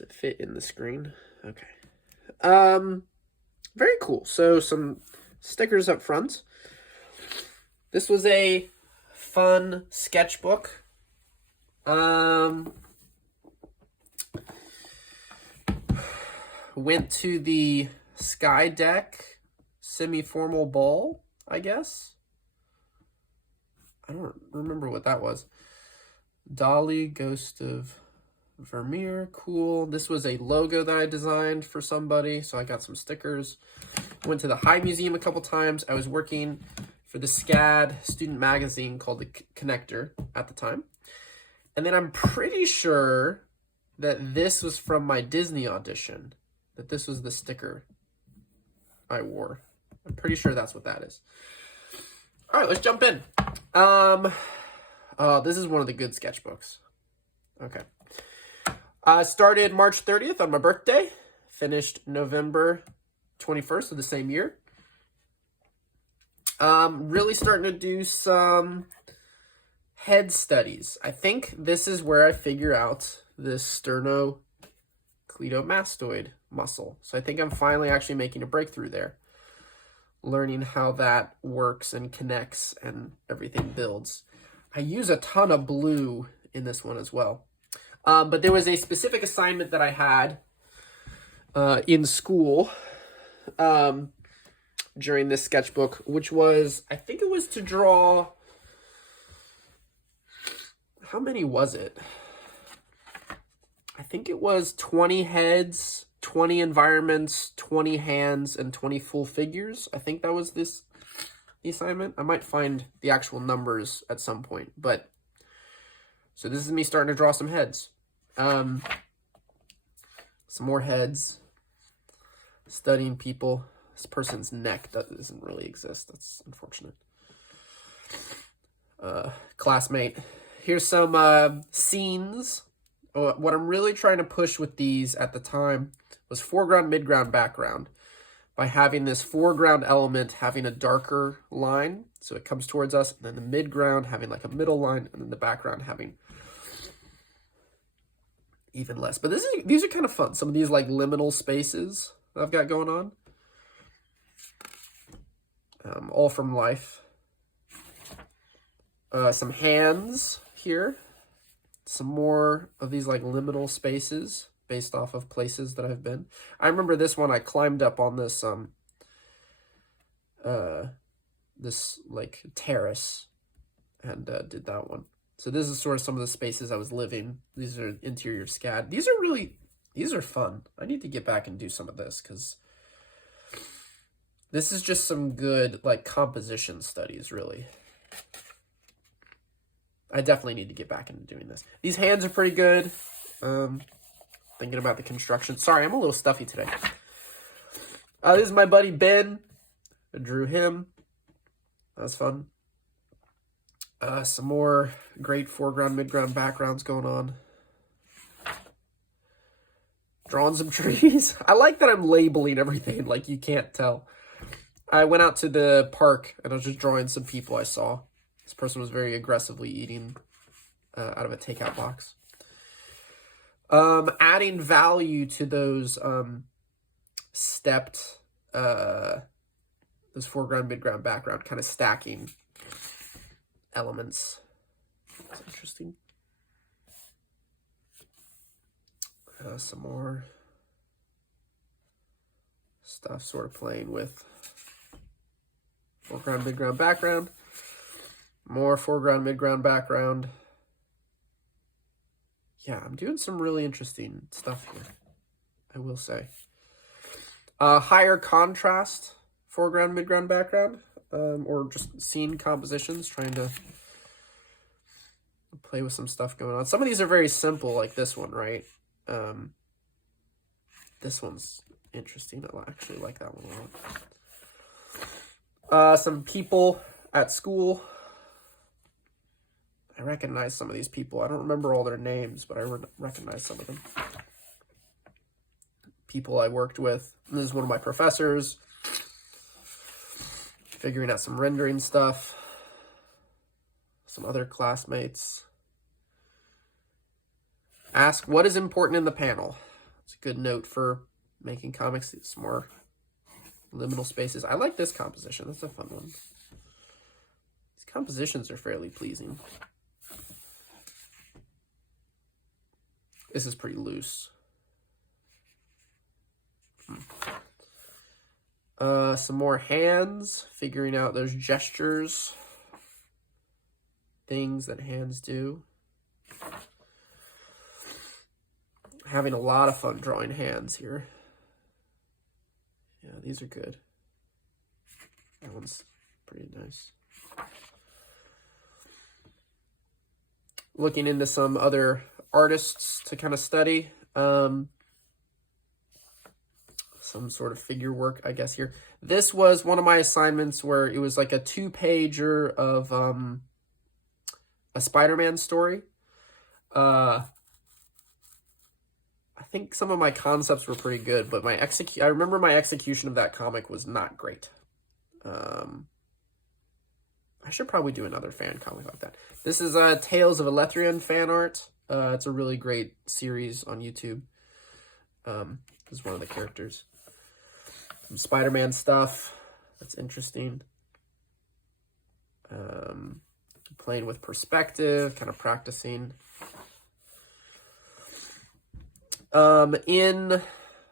Does it fit in the screen? Okay. Very cool. So some stickers up front. This was a fun sketchbook. Went to the Sky Deck semi-formal ball, I guess. I don't remember what that was. Dolly, Ghost of Vermeer, cool. This was a logo that I designed for somebody, so I got some stickers. Went to the High Museum a couple times. I was working for the SCAD student magazine called The Connector at the time. And then I'm pretty sure that this was from my Disney audition, that this was the sticker I wore. I'm pretty sure that's what that is. All right, let's jump in. This is one of the good sketchbooks. Okay. Started March 30th on my birthday. Finished November 21st of the same year. Really starting to do some head studies. I think this is where I figure out this sternocleidomastoid muscle. So I think I'm finally actually making a breakthrough there. Learning how that works and connects and everything builds. I use a ton of blue in this one as well. But there was a specific assignment that I had in school during this sketchbook, which was, I think it was to draw, how many was it? I think it was 20 heads, 20 environments, 20 hands, and 20 full figures. I think that was the assignment. I might find the actual numbers at some point, but so this is me starting to draw some heads. Some more heads. Studying people. This person's neck doesn't really exist. That's unfortunate. Classmate. Here's some scenes. What I'm really trying to push with these at the time was foreground, midground, background. By having this foreground element having a darker line, so it comes towards us, and then the midground having like a middle line, and then the background having even less. But these are kind of fun. Some of these like liminal spaces that I've got going on. All from life. Some hands here. Some more of these like liminal spaces based off of places that I've been. I remember this one, I climbed up on this this like terrace and did that one. So this is sort of some of the spaces I was living. These are interior SCAD. These are fun. I need to get back and do some of this because this is just some good like composition studies, really. I definitely need to get back into doing this. These hands are pretty good. Thinking about the construction. Sorry, I'm a little stuffy today. This is my buddy Ben. I drew him. That was fun. Some more great foreground, midground, backgrounds going on. Drawing some trees. I like that I'm labeling everything like you can't tell. I went out to the park and I was just drawing some people I saw. This person was very aggressively eating out of a takeout box. Adding value to those stepped, those foreground, midground, background, kind of stacking elements. That's interesting. Some more stuff sort of playing with foreground, midground, background. More foreground, midground, background. Yeah, I'm doing some really interesting stuff here, I will say. Higher contrast, foreground, midground, background, or just scene compositions, trying to play with some stuff going on. Some of these are very simple, like this one, right? This one's interesting. I actually like that one a lot. Some people at school. I recognize some of these people. I don't remember all their names, but I recognize some of them. People I worked with. This is one of my professors. Figuring out some rendering stuff. Some other classmates. Ask what is important in the panel. good note for making comics. It's more liminal spaces. I like this composition. That's a fun one. These compositions are fairly pleasing. This is pretty loose. Some more hands, figuring out those gestures, things that hands do. Having a lot of fun drawing hands here. Yeah, these are good. That one's pretty nice. Looking into some other artists to kind of study. Some sort of figure work, I guess, here. This was one of my assignments where it was like a 2-pager of a Spider-Man story. I think some of my concepts were pretty good, but I remember my execution of that comic was not great. I should probably do another fan comic like that. This is Tales of Elethrion fan art. It's a really great series on YouTube. This is one of the characters. Some Spider-Man stuff. That's interesting. Playing with perspective, kind of practicing. In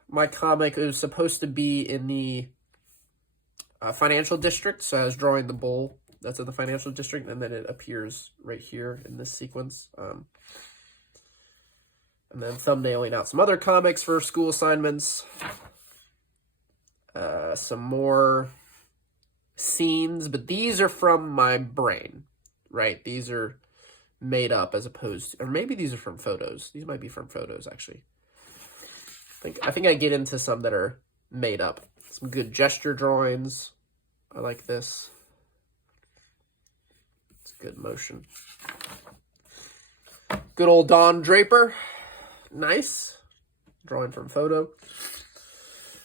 my comic, it was supposed to be in the financial district, so I was drawing the bowl that's in the financial district, and then it appears right here in this sequence. And then thumbnailing out some other comics for school assignments. Some more scenes, but these are from my brain, right? These are made up as opposed to, or maybe these are from photos. These might be from photos, actually. I think I get into some that are made up. Some good gesture drawings. I like this. It's good motion. Good old Don Draper. Nice. Drawing from photo.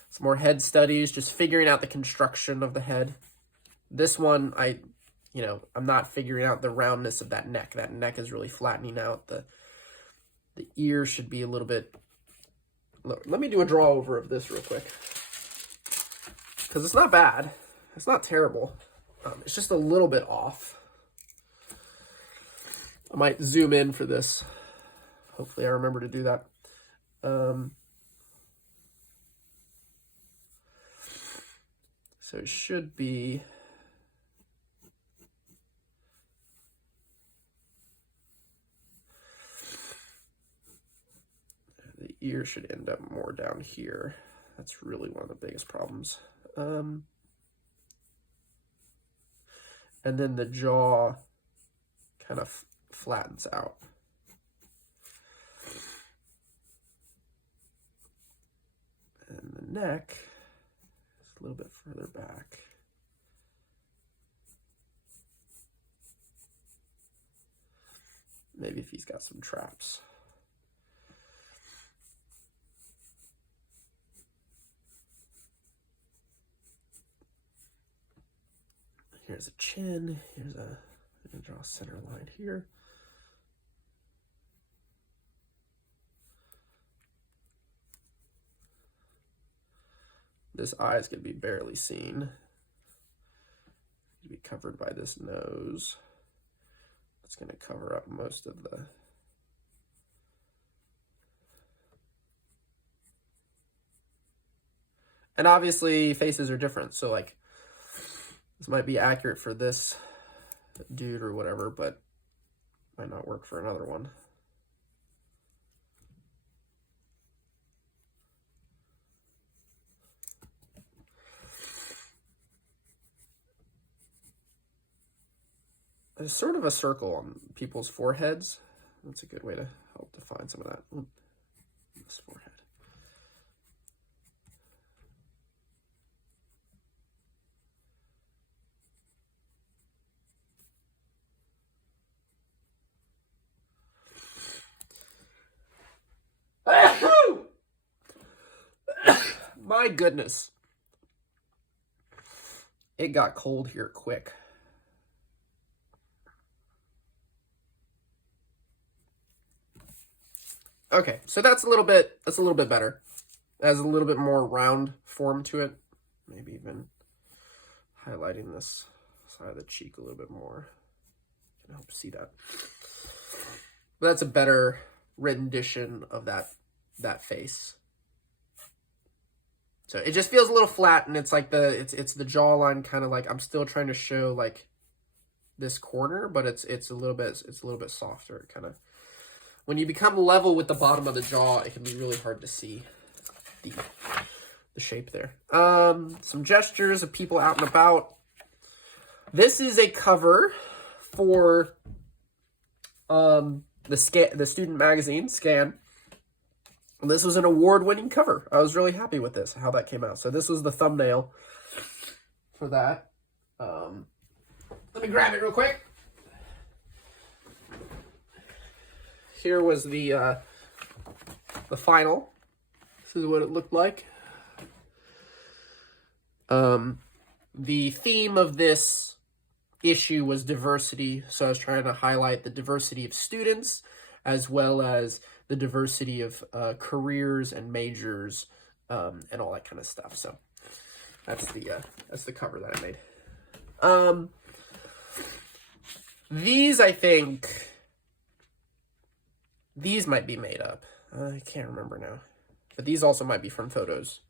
Some more head studies, just figuring out the construction of the head. This one, I'm not figuring out the roundness of that neck. That neck is really flattening out. The ear should be a little bit... Let me do a draw over of this real quick. Because it's not bad. It's not terrible. It's just a little bit off. I might zoom in for this. Hopefully I remember to do that. So it should be... The ear should end up more down here. That's really one of the biggest problems. And then the jaw kind of flattens out. And the neck is a little bit further back. Maybe if he's got some traps. Here's a chin. I'm gonna draw a center line here. This eye is going to be barely seen. It's going to be covered by this nose. It's going to cover up most of the... And obviously faces are different, so like this might be accurate for this dude or whatever, but might not work for another one. There's sort of a circle on people's foreheads. That's a good way to help define some of that. Ooh, this forehead. My goodness. It got cold here quick. Okay, so that's a little bit better. It has a little bit more round form to it. Maybe even highlighting this side of the cheek a little bit more. I hope you see that. But that's a better rendition of that face. So it just feels a little flat, and it's like it's the jawline kind of like I'm still trying to show like this corner, but it's a little bit softer. Kind of when you become level with the bottom of the jaw, it can be really hard to see the shape there. Some gestures of people out and about. This is a cover for the student magazine Scan. And this was an award-winning cover. I was really happy with this, how that came out. So this was the thumbnail for that. Let me grab it real quick. Here was the final. This is what it looked like. The theme of this issue was diversity, so I was trying to highlight the diversity of students as well as the diversity of careers and majors and all that kind of stuff. So that's the cover that I made. These, I think, these might be made up. I can't remember now, but these also might be from photos.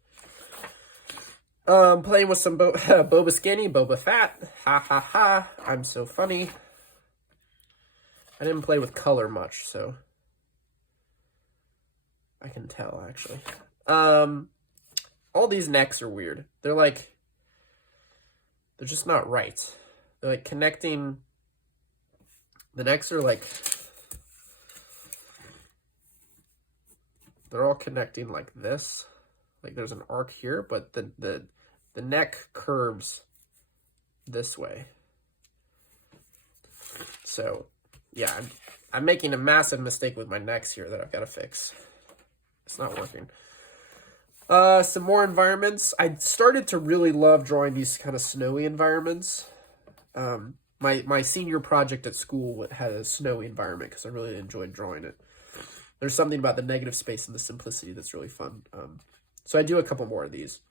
Playing with some Boba Skinny, Boba Fat. Ha ha ha. I'm so funny. I didn't play with color much, so I can tell, actually. All these necks are weird. They're just not right. They're like connecting. The necks are like, they're all connecting like this. Like there's an arc here, but the neck curves this way. So yeah, I'm making a massive mistake with my necks here that I've got to fix. It's not working. Some more environments. I started to really love drawing these kind of snowy environments. My senior project at school had a snowy environment because I really enjoyed drawing it. There's something about the negative space and the simplicity that's really fun. So I do a couple more of these.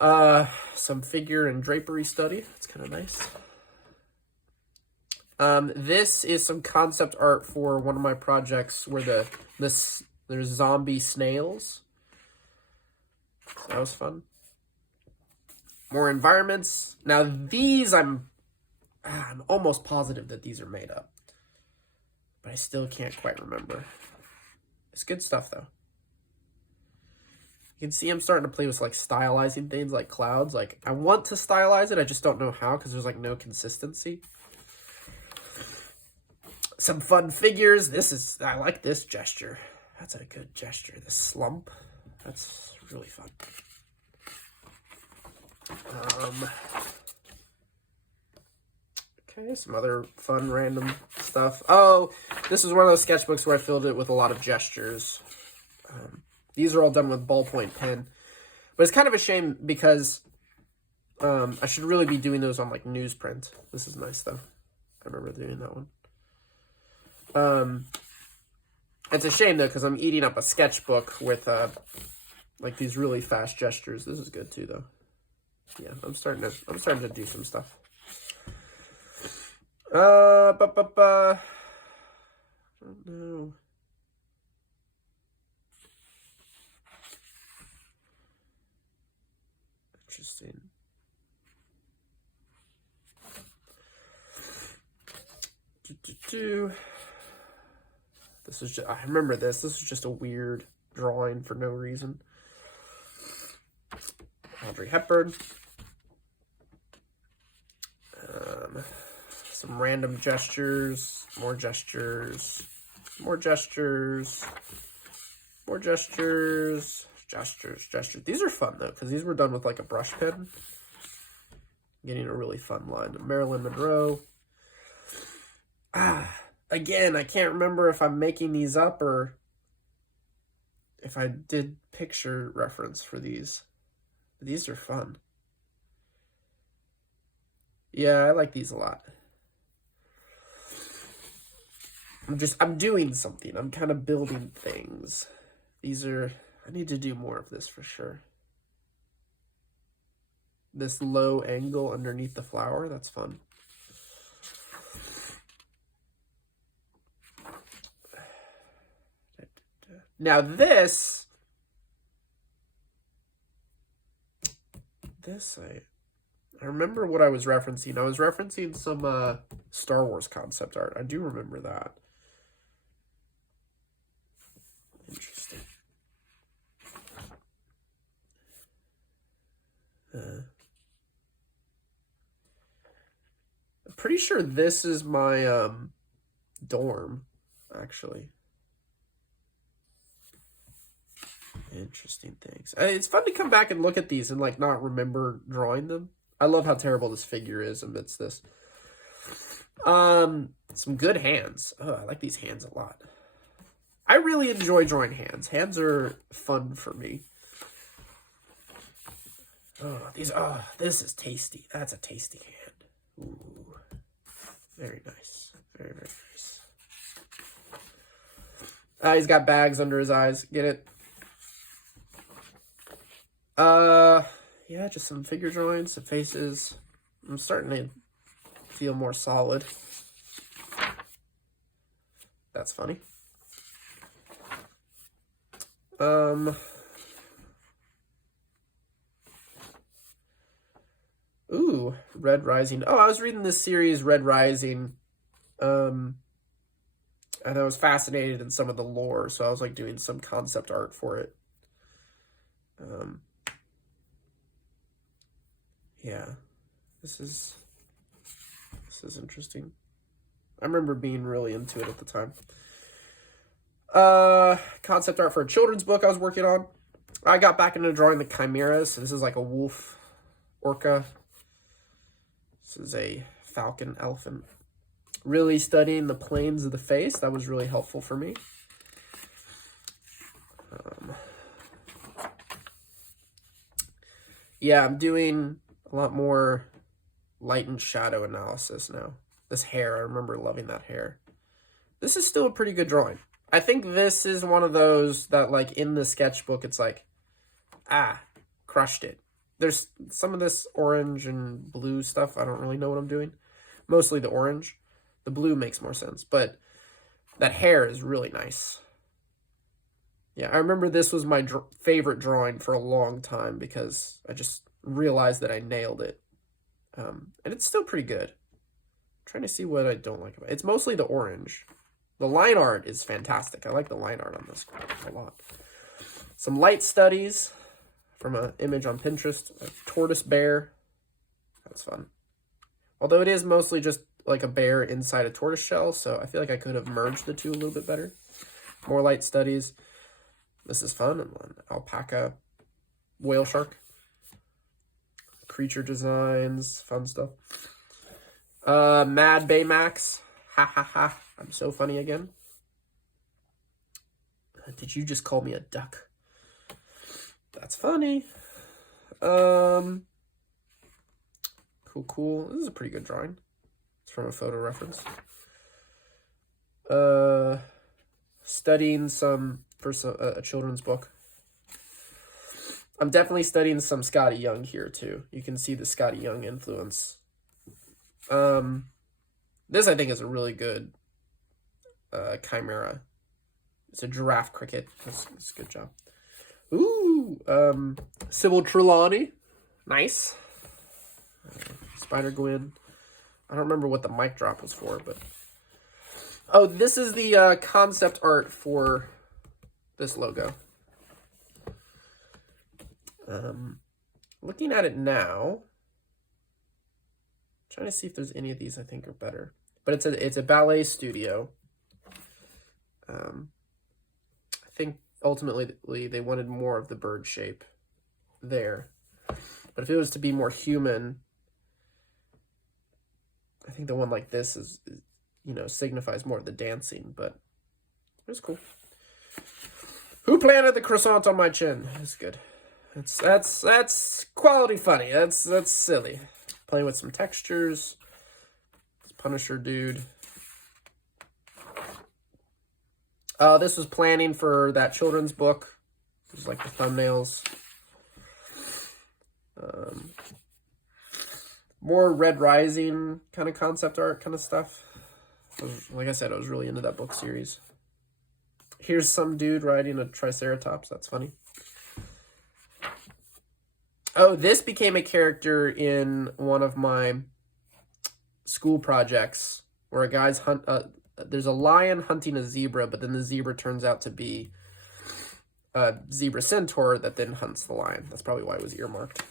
Some figure and drapery study. It's kind of nice. This is some concept art for one of my projects where there's zombie snails. That was fun. More environments. Now these I'm almost positive that these are made up, but I still can't quite remember. It's good stuff though. You can see I'm starting to play with like stylizing things like clouds. Like I want to stylize it, I just don't know how because there's like no consistency. Some fun figures. I like this gesture. That's a good gesture. The slump. That's really fun. Okay, some other fun random stuff. Oh, this is one of those sketchbooks where I filled it with a lot of gestures. These are all done with ballpoint pen. But it's kind of a shame because I should really be doing those on like newsprint. This is nice though. I remember doing that one. It's a shame though because I'm eating up a sketchbook with like these really fast gestures. This is good too though. Yeah, I'm starting to do some stuff. I don't know. Interesting. This is just, I remember this. This is just a weird drawing for no reason. Audrey Hepburn. Some random gestures, more gestures, more gestures, more gestures, gestures. These are fun though, because these were done with like a brush pen. Getting a really fun line. Marilyn Monroe. Again, I can't remember if I'm making these up or if I did picture reference for these. These are fun. Yeah, I like these a lot. I'm doing something. I'm kind of building things. These are I need to do more of this for sure. This low angle underneath the flower, that's fun. Now this I remember what I was referencing. I was referencing some Star Wars concept art. I do remember that. Interesting. I'm pretty sure this is my dorm, actually. Interesting things. It's fun to come back and look at these and like not remember drawing them. I love how terrible this figure is amidst this. Some good hands. Oh, I like these hands a lot. I really enjoy drawing hands. Hands are fun for me. Oh, this is tasty. That's a tasty hand. Ooh. Very nice. Very, very nice. He's got bags under his eyes. Get it? Yeah, just some figure drawings, some faces. I'm starting to feel more solid. That's funny. Ooh, Red Rising. Oh, I was reading this series, Red Rising. And I was fascinated in some of the lore, so I was like doing some concept art for it. Yeah, this is interesting. I remember being really into it at the time. Concept art for a children's book I was working on. I got back into drawing the chimeras. So this is like a wolf orca. This is a falcon elephant. Really studying the planes of the face. That was really helpful for me. Yeah, I'm doing a lot more light and shadow analysis now. This hair, I remember loving that hair. This is still a pretty good drawing. I think this is one of those that, like, in the sketchbook, it's like, crushed it. There's some of this orange and blue stuff. I don't really know what I'm doing. Mostly the orange. The blue makes more sense, but that hair is really nice. Yeah, I remember this was my favorite drawing for a long time because I just realized that I nailed it. And it's still pretty good. I'm trying to see what I don't like about it. It's mostly the orange. The line art is fantastic. I like the line art on this a lot. Some light studies from an image on Pinterest. A tortoise bear. That's fun. Although it is mostly just like a bear inside a tortoise shell, so I feel like I could have merged the two a little bit better. More light studies. This is fun. An alpaca whale shark. Creature designs. Fun stuff. Mad Baymax. Ha ha ha. I'm so funny again. Did you just call me a duck? That's funny. Cool. This is a pretty good drawing. It's from a photo reference. Studying some for a children's book. I'm definitely studying some Scotty Young here too. You can see the Scotty Young influence. This I think is a really good chimera. It's a giraffe cricket. That's a good job. Ooh, Sybil Trelawney. Nice. Spider Gwen. I don't remember what the mic drop was for, but... Oh, this is the concept art for this logo. Looking at it now, trying to see if there's any of these I think are better. But it's a ballet studio. I think ultimately they wanted more of the bird shape there. But if it was to be more human, I think the one like this is signifies more of the dancing, but it's cool. Who planted the croissant on my chin? That's good. That's quality funny. That's silly. Playing with some textures. This Punisher dude. This was planning for that children's book. Just like the thumbnails. More Red Rising kind of concept art kind of stuff. Like I said, I was really into that book series. Here's some dude riding a Triceratops. That's funny. Oh, this became a character in one of my school projects where a guy's there's a lion hunting a zebra, but then the zebra turns out to be a zebra centaur that then hunts the lion. That's probably why it was earmarked.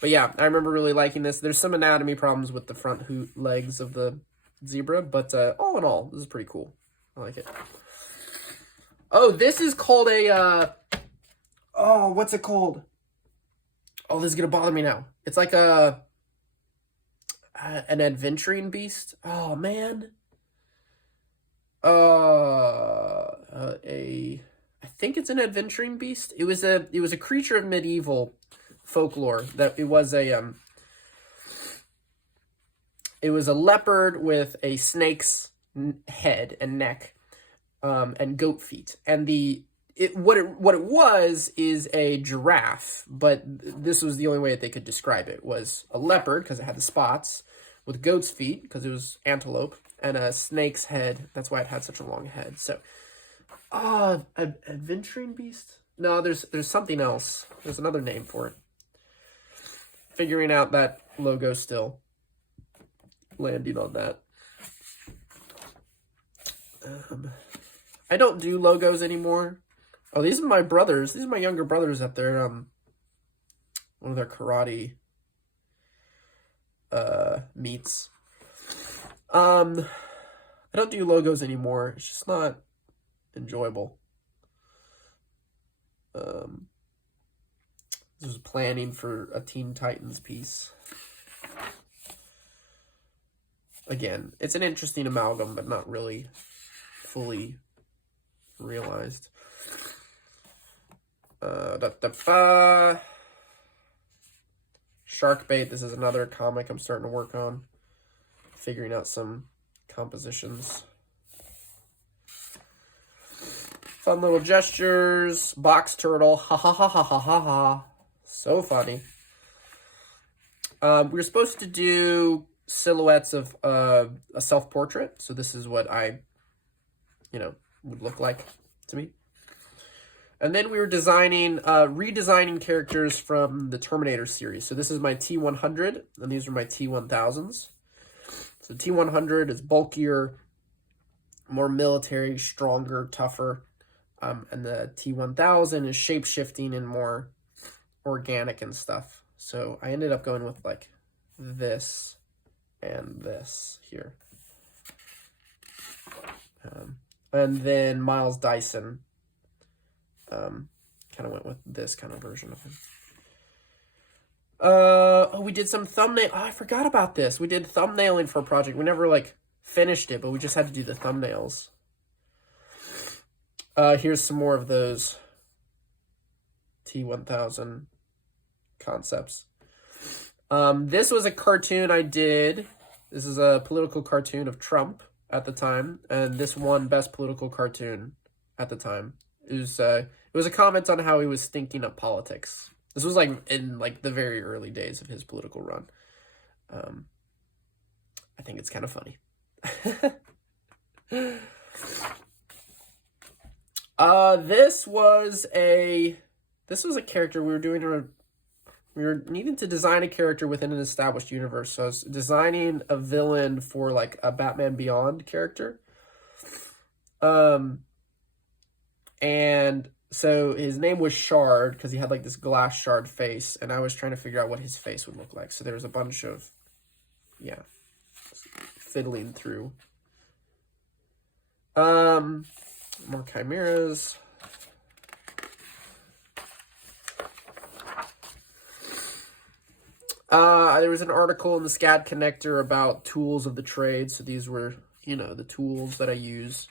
But yeah, I remember really liking this. There's some anatomy problems with the front legs of the zebra, but all in all, this is pretty cool. I like it. Oh, this is called a, oh, what's it called? Oh, this is going to bother me now. It's like an adventuring beast. Oh, man. I think it's an adventuring beast. It was a creature of medieval folklore. That it was a leopard with a snake's head and neck, and goat feet. And what it was is a giraffe, but this was the only way that they could describe it, was a leopard because it had the spots, with goat's feet because it was antelope, and a snake's head. That's why it had such a long head. So, adventuring beast? No, there's something else. There's another name for it. Figuring out that logo still. Landing on that. I don't do logos anymore. Oh, these are my brothers. These are my younger brothers at their one of their karate meets. I don't do logos anymore. It's just not enjoyable. This was planning for a Teen Titans piece. Again, it's an interesting amalgam, but not really fully realized. Shark Bait. This is another comic I'm starting to work on. Figuring out some compositions. Fun little gestures. Box turtle. Ha ha ha ha ha ha ha. So funny. We were supposed to do silhouettes of a self-portrait. So this is what I, would look like to me. And then we were redesigning characters from the Terminator series. So this is my T-100, and these are my T-1000s. So T-100 is bulkier, more military, stronger, tougher. And the T-1000 is shape-shifting and more organic and stuff. So I ended up going with like this and this here. And then Miles Dyson kind of went with this kind of version of him. We did some thumbnail. Oh, I forgot about this. We did thumbnailing for a project. We never like finished it, but we just had to do the thumbnails. Here's some more of those T-1000 concepts. This was a cartoon I did. This is a political cartoon of Trump at the time, and this won Best Political Cartoon at the time. It was a comment on how he was stinking up politics. This was like in like the very early days of his political run. I think it's kind of funny. This was a character we were needing to design a character within an established universe. So I was designing a villain for like a Batman Beyond character. And so his name was Shard because he had like this glass shard face, and I was trying to figure out what his face would look like. So there was a bunch of, fiddling through. More chimeras. There was an article in the SCAD connector about tools of the trade. So these were, the tools that I use.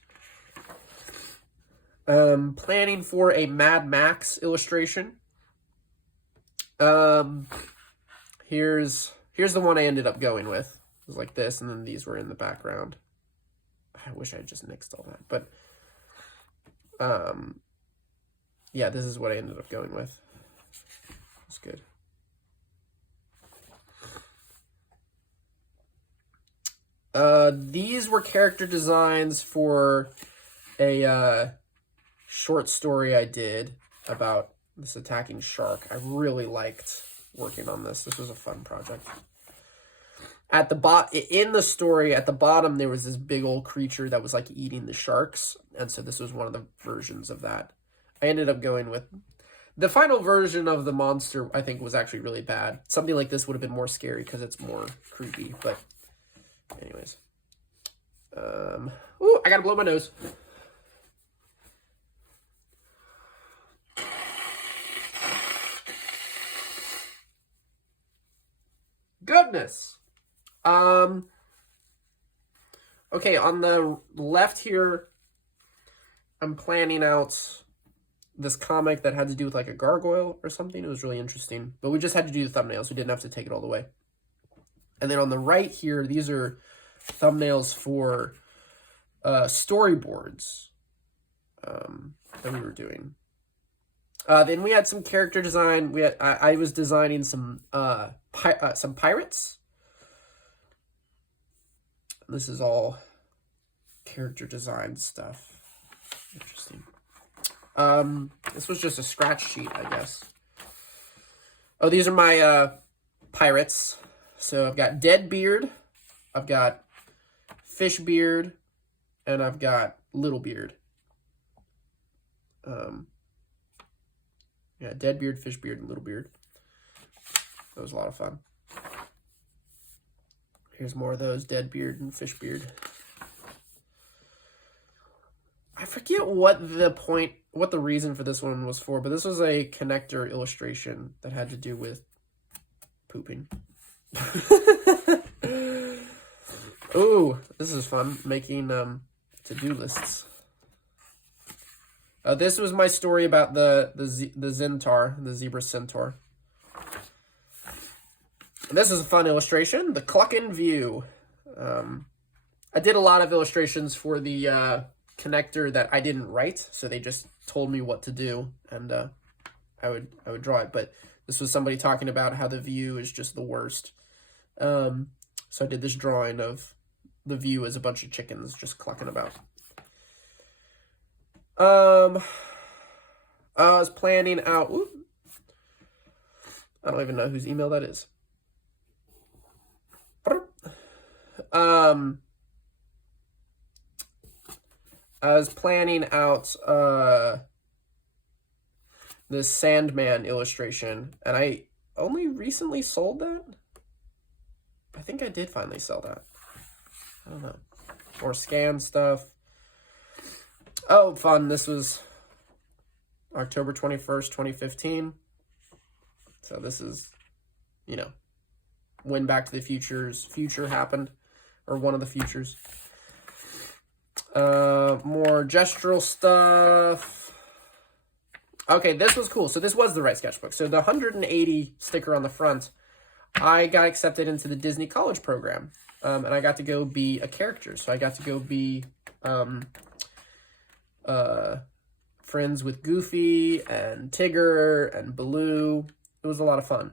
Planning for a Mad Max illustration. Here's the one I ended up going with. It was like this, and then these were in the background. I wish I had just nixed all that, but yeah, this is what I ended up going with. That's good. These were character designs for a short story I did about this attacking shark. I really liked working on this. This was a fun project. At the in the story, at the bottom, there was this big old creature that was like eating the sharks, and so this was one of the versions of that. I ended up going with the final version of the monster. I think was actually really bad. Something like this would have been more scary because it's more creepy. But anyways, ooh, I gotta blow my nose. Goodness. Okay, on the left here, I'm planning out this comic that had to do with like a gargoyle or something. It was really interesting, but we just had to do the thumbnails. We didn't have to take it all the way. And then on the right here, these are thumbnails for storyboards that we were doing. Then we had some character design. I was designing some pirates. This is all character design stuff. Interesting. This was just a scratch sheet, I guess. Oh, these are my pirates. So I've got Deadbeard, I've got Fishbeard, and I've got Littlebeard. Yeah, Deadbeard, Fishbeard, and Littlebeard. That was a lot of fun. Here's more of those, Deadbeard and Fishbeard. I forget what the reason for this one was for, but this was a connector illustration that had to do with pooping. Ooh, this is fun, making to-do lists. This was my story about the Centaur, the zebra centaur. And this is a fun illustration, the Cluckin' View. I did a lot of illustrations for the connector that I didn't write, so they just told me what to do, and I would draw it. But this was somebody talking about how the view is just the worst. So I did this drawing of the view as a bunch of chickens just clucking about. I was planning out. Ooh, I don't even know whose email that is. I was planning out this Sandman illustration, and I only recently sold that. I think I did finally sell that. I don't know. Or scan stuff. Oh, fun. This was October 21st, 2015. So this is, you know, when Back to the future happened, or one of the futures. More gestural stuff. Okay, this was cool. So this was the right sketchbook. So the 180 sticker on the front, I got accepted into the Disney College program, and I got to go be a character. So I got to go be friends with Goofy and Tigger and Baloo. It was a lot of fun.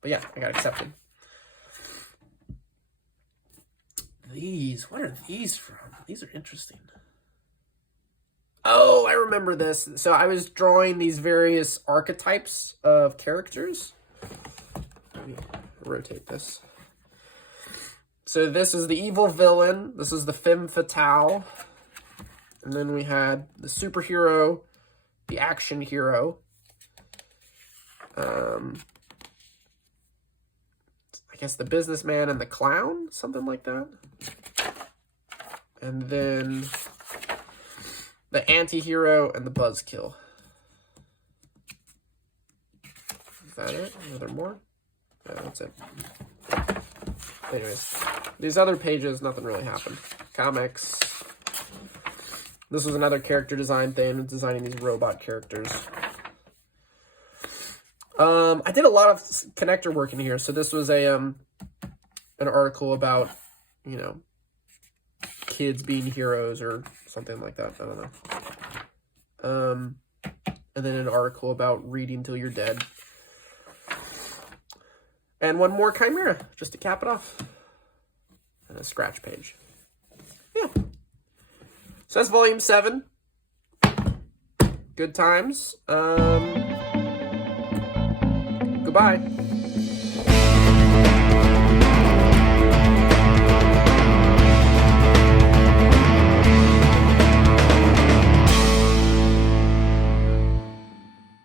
But yeah, I got accepted. What are these from? These are interesting. Oh, I remember this. So I was drawing these various archetypes of characters. Let me rotate this. So this is the evil villain. This is the femme fatale. And then we had the superhero, the action hero. I guess the businessman and the clown, something like that. And then the anti-hero and the buzzkill. Is that it? Are there more? No, that's it. Anyways, these other pages, nothing really happened. Comics. This was another character design thing, designing these robot characters. I did a lot of connector work in here. So this was an article about, you know, kids being heroes or something like that. I don't know. And then an article about reading till you're dead. And one more Chimera, just to cap it off. And a scratch page. Yeah. So that's volume 7. Good times. Goodbye.